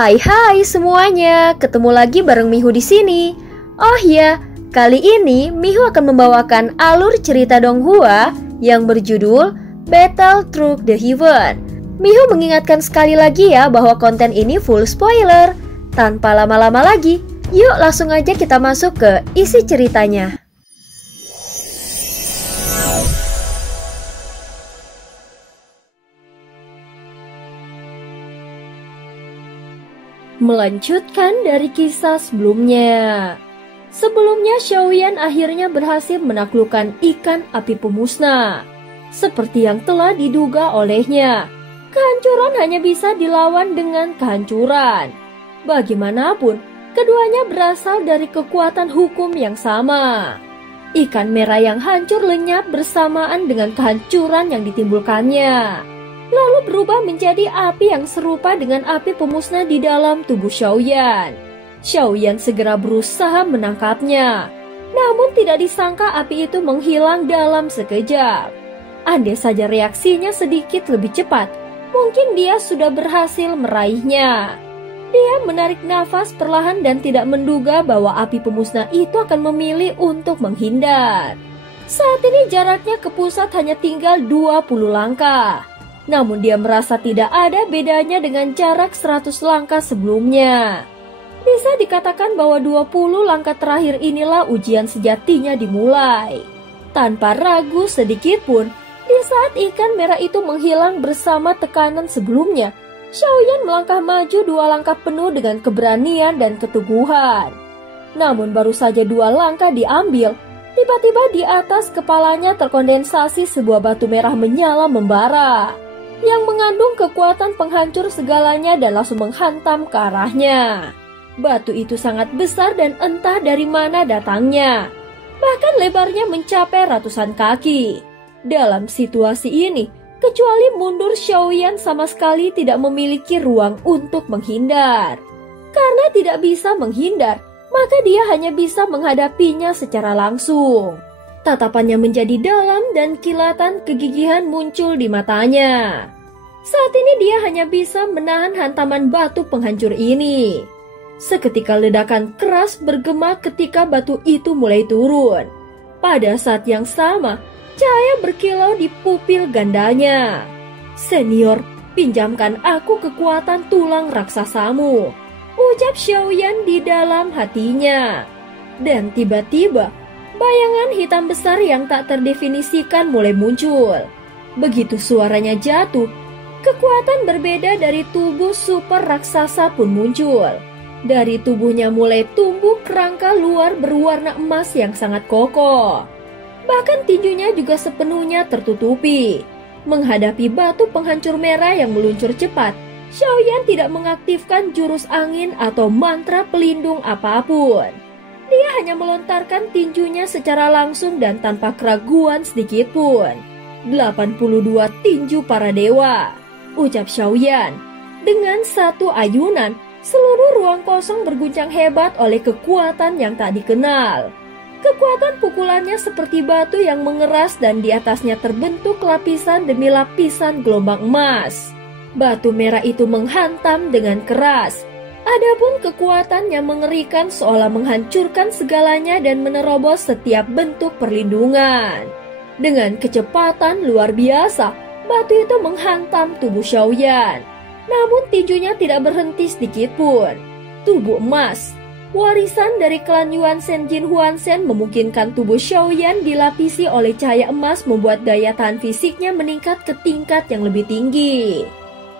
Hai semuanya, ketemu lagi bareng Mihu di sini. Oh ya, kali ini Mihu akan membawakan alur cerita Donghua yang berjudul Battle Through the Heaven. Mihu mengingatkan sekali lagi ya bahwa konten ini full spoiler. Tanpa lama-lama lagi, yuk langsung aja kita masuk ke isi ceritanya. Melanjutkan dari kisah sebelumnya. Sebelumnya Xiaoyan akhirnya berhasil menaklukkan ikan api pemusnah. Seperti yang telah diduga olehnya, kehancuran hanya bisa dilawan dengan kehancuran. Bagaimanapun, keduanya berasal dari kekuatan hukum yang sama. Ikan merah yang hancur lenyap bersamaan dengan kehancuran yang ditimbulkannya, lalu berubah menjadi api yang serupa dengan api pemusnah di dalam tubuh Xiaoyan. Xiaoyan segera berusaha menangkapnya, namun tidak disangka api itu menghilang dalam sekejap. Andai saja reaksinya sedikit lebih cepat, mungkin dia sudah berhasil meraihnya. Dia menarik nafas perlahan dan tidak menduga bahwa api pemusnah itu akan memilih untuk menghindar. Saat ini jaraknya ke pusat hanya tinggal 20 langkah. Namun dia merasa tidak ada bedanya dengan jarak 100 langkah sebelumnya. Bisa dikatakan bahwa 20 langkah terakhir inilah ujian sejatinya dimulai. Tanpa ragu sedikit pun, di saat ikan merah itu menghilang bersama tekanan sebelumnya, Xiaoyan melangkah maju 2 langkah penuh dengan keberanian dan keteguhan. Namun baru saja 2 langkah diambil, tiba-tiba di atas kepalanya terkondensasi sebuah batu merah menyala membara yang mengandung kekuatan penghancur segalanya dan langsung menghantam ke arahnya. Batu itu sangat besar dan entah dari mana datangnya. Bahkan lebarnya mencapai ratusan kaki. Dalam situasi ini, kecuali mundur, Xiaoyan sama sekali tidak memiliki ruang untuk menghindar. Karena tidak bisa menghindar, maka dia hanya bisa menghadapinya secara langsung. Tatapannya menjadi dalam dan kilatan kegigihan muncul di matanya. Saat ini dia hanya bisa menahan hantaman batu penghancur ini. Seketika ledakan keras bergema ketika batu itu mulai turun. Pada saat yang sama, cahaya berkilau di pupil gandanya. "Senior, pinjamkan aku kekuatan tulang raksasamu," ucap Xiaoyan di dalam hatinya. Dan tiba-tiba, bayangan hitam besar yang tak terdefinisikan mulai muncul. Begitu suaranya jatuh, kekuatan berbeda dari tubuh super raksasa pun muncul. Dari tubuhnya mulai tumbuh kerangka luar berwarna emas yang sangat kokoh. Bahkan tinjunya juga sepenuhnya tertutupi. Menghadapi batu penghancur merah yang meluncur cepat, Xiaoyan tidak mengaktifkan jurus angin atau mantra pelindung apapun. Dia hanya melontarkan tinjunya secara langsung dan tanpa keraguan sedikitpun. 82 tinju para dewa, ucap Xiaoyan. Dengan satu ayunan, seluruh ruang kosong berguncang hebat oleh kekuatan yang tak dikenal. Kekuatan pukulannya seperti batu yang mengeras dan di atasnya terbentuk lapisan demi lapisan gelombang emas. Batu merah itu menghantam dengan keras. Adapun kekuatan yang mengerikan seolah menghancurkan segalanya dan menerobos setiap bentuk perlindungan. Dengan kecepatan luar biasa, batu itu menghantam tubuh Xiaoyan. Namun tinjunya tidak berhenti sedikit pun. Tubuh emas, warisan dari klan Yuan Shen Jin Huan Shen, memungkinkan tubuh Xiaoyan dilapisi oleh cahaya emas membuat daya tahan fisiknya meningkat ke tingkat yang lebih tinggi.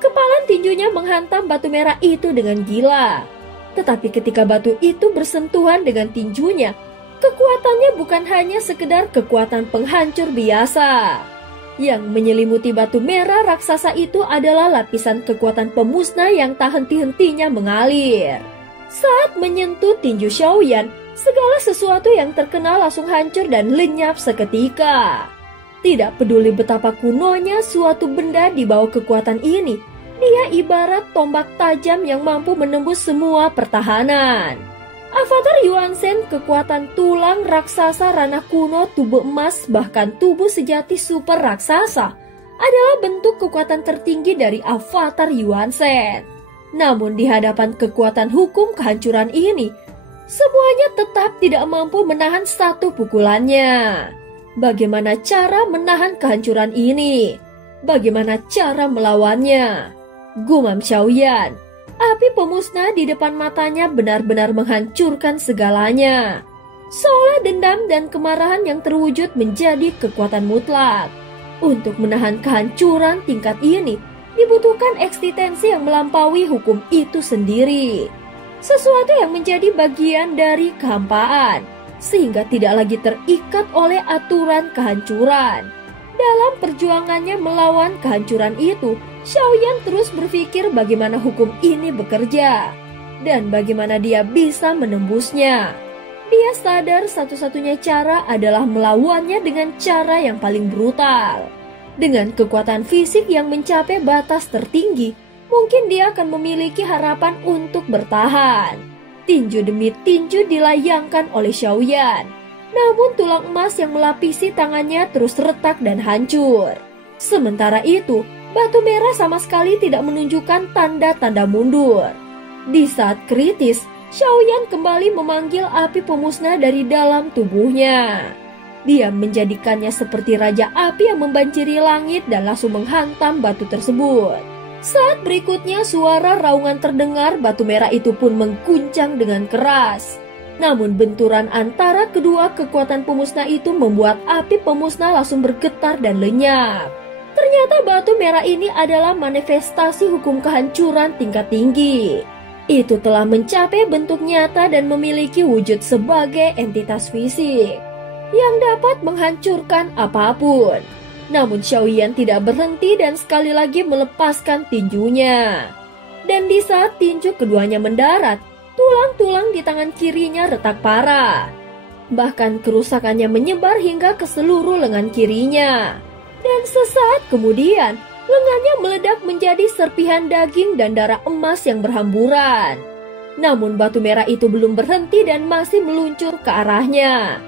Kepalan tinjunya menghantam batu merah itu dengan gila. Tetapi ketika batu itu bersentuhan dengan tinjunya, kekuatannya bukan hanya sekedar kekuatan penghancur biasa. Yang menyelimuti batu merah raksasa itu adalah lapisan kekuatan pemusnah yang tak henti-hentinya mengalir. Saat menyentuh tinju Xiaoyan, segala sesuatu yang terkenal langsung hancur dan lenyap seketika. Tidak peduli betapa kunonya suatu benda di bawah kekuatan ini, dia ibarat tombak tajam yang mampu menembus semua pertahanan. Avatar Yuan Shen, kekuatan tulang raksasa ranah kuno, tubuh emas, bahkan tubuh sejati super raksasa adalah bentuk kekuatan tertinggi dari Avatar Yuan Shen. Namun di hadapan kekuatan hukum kehancuran ini, semuanya tetap tidak mampu menahan satu pukulannya. Bagaimana cara menahan kehancuran ini? Bagaimana cara melawannya? Gumam Xiaoyan. Api pemusnah di depan matanya benar-benar menghancurkan segalanya. Seolah dendam dan kemarahan yang terwujud menjadi kekuatan mutlak. Untuk menahan kehancuran tingkat ini, dibutuhkan eksistensi yang melampaui hukum itu sendiri. Sesuatu yang menjadi bagian dari kehampaan, sehingga tidak lagi terikat oleh aturan kehancuran. Dalam perjuangannya melawan kehancuran itu, Xiaoyan terus berpikir bagaimana hukum ini bekerja, dan bagaimana dia bisa menembusnya. Dia sadar satu-satunya cara adalah melawannya dengan cara yang paling brutal. Dengan kekuatan fisik yang mencapai batas tertinggi, mungkin dia akan memiliki harapan untuk bertahan. Tinju demi tinju dilayangkan oleh Xiaoyan. Namun tulang emas yang melapisi tangannya terus retak dan hancur. Sementara itu, batu merah sama sekali tidak menunjukkan tanda-tanda mundur. Di saat kritis, Xiaoyan kembali memanggil api pemusnah dari dalam tubuhnya. Dia menjadikannya seperti raja api yang membanjiri langit dan langsung menghantam batu tersebut. Saat berikutnya suara raungan terdengar, batu merah itu pun mengguncang dengan keras. Namun benturan antara kedua kekuatan pemusnah itu membuat api pemusnah langsung bergetar dan lenyap. Ternyata batu merah ini adalah manifestasi hukum kehancuran tingkat tinggi. Itu telah mencapai bentuk nyata dan memiliki wujud sebagai entitas fisik yang dapat menghancurkan apapun. Namun Xiaoyan tidak berhenti dan sekali lagi melepaskan tinjunya. Dan di saat tinju keduanya mendarat, tulang-tulang di tangan kirinya retak parah. Bahkan kerusakannya menyebar hingga ke seluruh lengan kirinya. Dan sesaat kemudian, lengannya meledak menjadi serpihan daging dan darah emas yang berhamburan. Namun batu merah itu belum berhenti dan masih meluncur ke arahnya.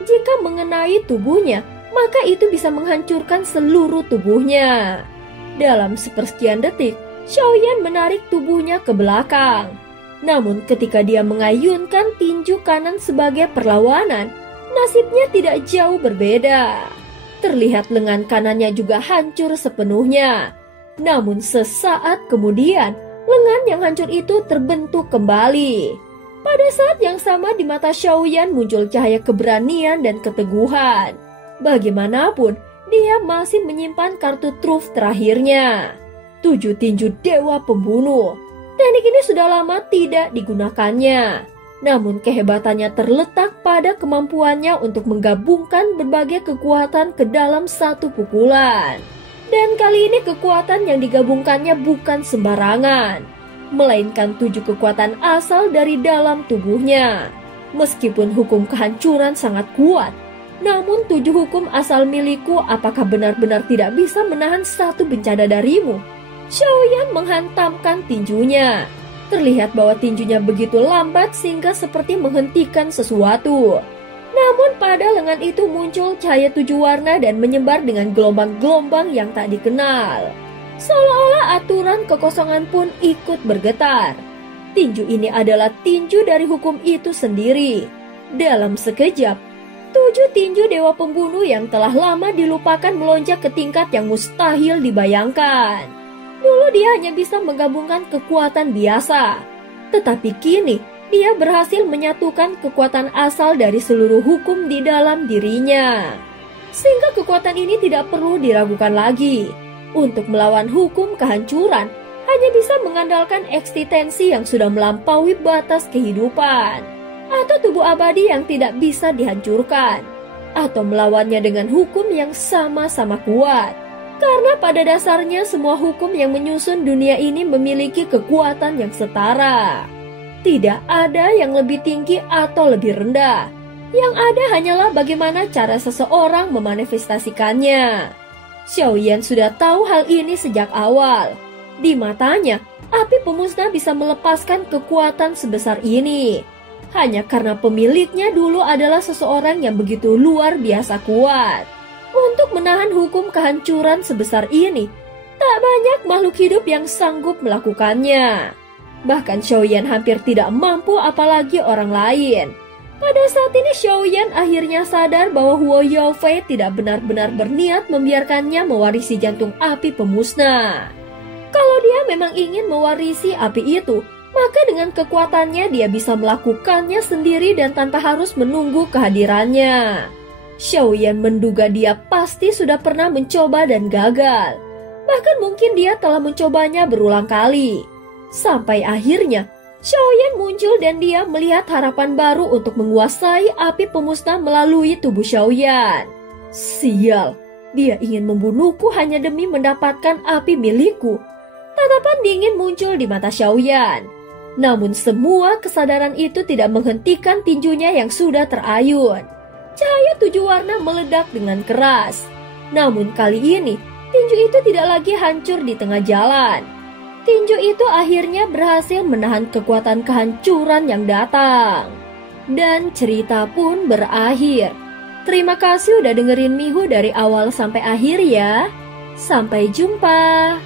Jika mengenai tubuhnya, maka itu bisa menghancurkan seluruh tubuhnya. Dalam sepersekian detik, Xiaoyan menarik tubuhnya ke belakang. Namun ketika dia mengayunkan tinju kanan sebagai perlawanan, nasibnya tidak jauh berbeda. Terlihat lengan kanannya juga hancur sepenuhnya. Namun sesaat kemudian, lengan yang hancur itu terbentuk kembali. Pada saat yang sama di mata Xiaoyan muncul cahaya keberanian dan keteguhan. Bagaimanapun, dia masih menyimpan kartu truf terakhirnya. 7 tinju dewa pembunuh. Teknik ini sudah lama tidak digunakannya. Namun kehebatannya terletak pada kemampuannya untuk menggabungkan berbagai kekuatan ke dalam satu pukulan. Dan kali ini kekuatan yang digabungkannya bukan sembarangan, melainkan 7 kekuatan asal dari dalam tubuhnya. Meskipun hukum kehancuran sangat kuat, namun 7 hukum asal milikku apakah benar-benar tidak bisa menahan satu bencana darimu? Xiaoyan menghantamkan tinjunya. Terlihat bahwa tinjunya begitu lambat sehingga seperti menghentikan sesuatu. Namun pada lengan itu muncul cahaya 7 warna dan menyebar dengan gelombang-gelombang yang tak dikenal. Seolah-olah aturan kekosongan pun ikut bergetar. Tinju ini adalah tinju dari hukum itu sendiri. Dalam sekejap, 7 tinju dewa pembunuh yang telah lama dilupakan melonjak ke tingkat yang mustahil dibayangkan. Dulu dia hanya bisa menggabungkan kekuatan biasa, tetapi kini dia berhasil menyatukan kekuatan asal dari seluruh hukum di dalam dirinya. Sehingga kekuatan ini tidak perlu diragukan lagi. Untuk melawan hukum kehancuran, hanya bisa mengandalkan eksistensi yang sudah melampaui batas kehidupan, atau tubuh abadi yang tidak bisa dihancurkan, atau melawannya dengan hukum yang sama-sama kuat. Karena pada dasarnya semua hukum yang menyusun dunia ini memiliki kekuatan yang setara. Tidak ada yang lebih tinggi atau lebih rendah. Yang ada hanyalah bagaimana cara seseorang memanifestasikannya. Xiaoyan sudah tahu hal ini sejak awal. Di matanya, api pemusnah bisa melepaskan kekuatan sebesar ini hanya karena pemiliknya dulu adalah seseorang yang begitu luar biasa kuat. Untuk menahan hukum kehancuran sebesar ini, tak banyak makhluk hidup yang sanggup melakukannya. Bahkan Xiaoyan hampir tidak mampu apalagi orang lain. Pada saat ini Xiaoyan akhirnya sadar bahwa Huo Yaofei tidak benar-benar berniat membiarkannya mewarisi jantung api pemusnah. Kalau dia memang ingin mewarisi api itu, maka dengan kekuatannya dia bisa melakukannya sendiri dan tanpa harus menunggu kehadirannya. Xiaoyan menduga dia pasti sudah pernah mencoba dan gagal. Bahkan mungkin dia telah mencobanya berulang kali. Sampai akhirnya Xiaoyan muncul dan dia melihat harapan baru untuk menguasai api pemusnah melalui tubuh Xiaoyan. Sial, dia ingin membunuhku hanya demi mendapatkan api milikku. Tatapan dingin muncul di mata Xiaoyan. Namun semua kesadaran itu tidak menghentikan tinjunya yang sudah terayun. Cahaya 7 warna meledak dengan keras. Namun kali ini, tinju itu tidak lagi hancur di tengah jalan. Tinju itu akhirnya berhasil menahan kekuatan kehancuran yang datang. Dan cerita pun berakhir. Terima kasih udah dengerin Mihu dari awal sampai akhir ya. Sampai jumpa.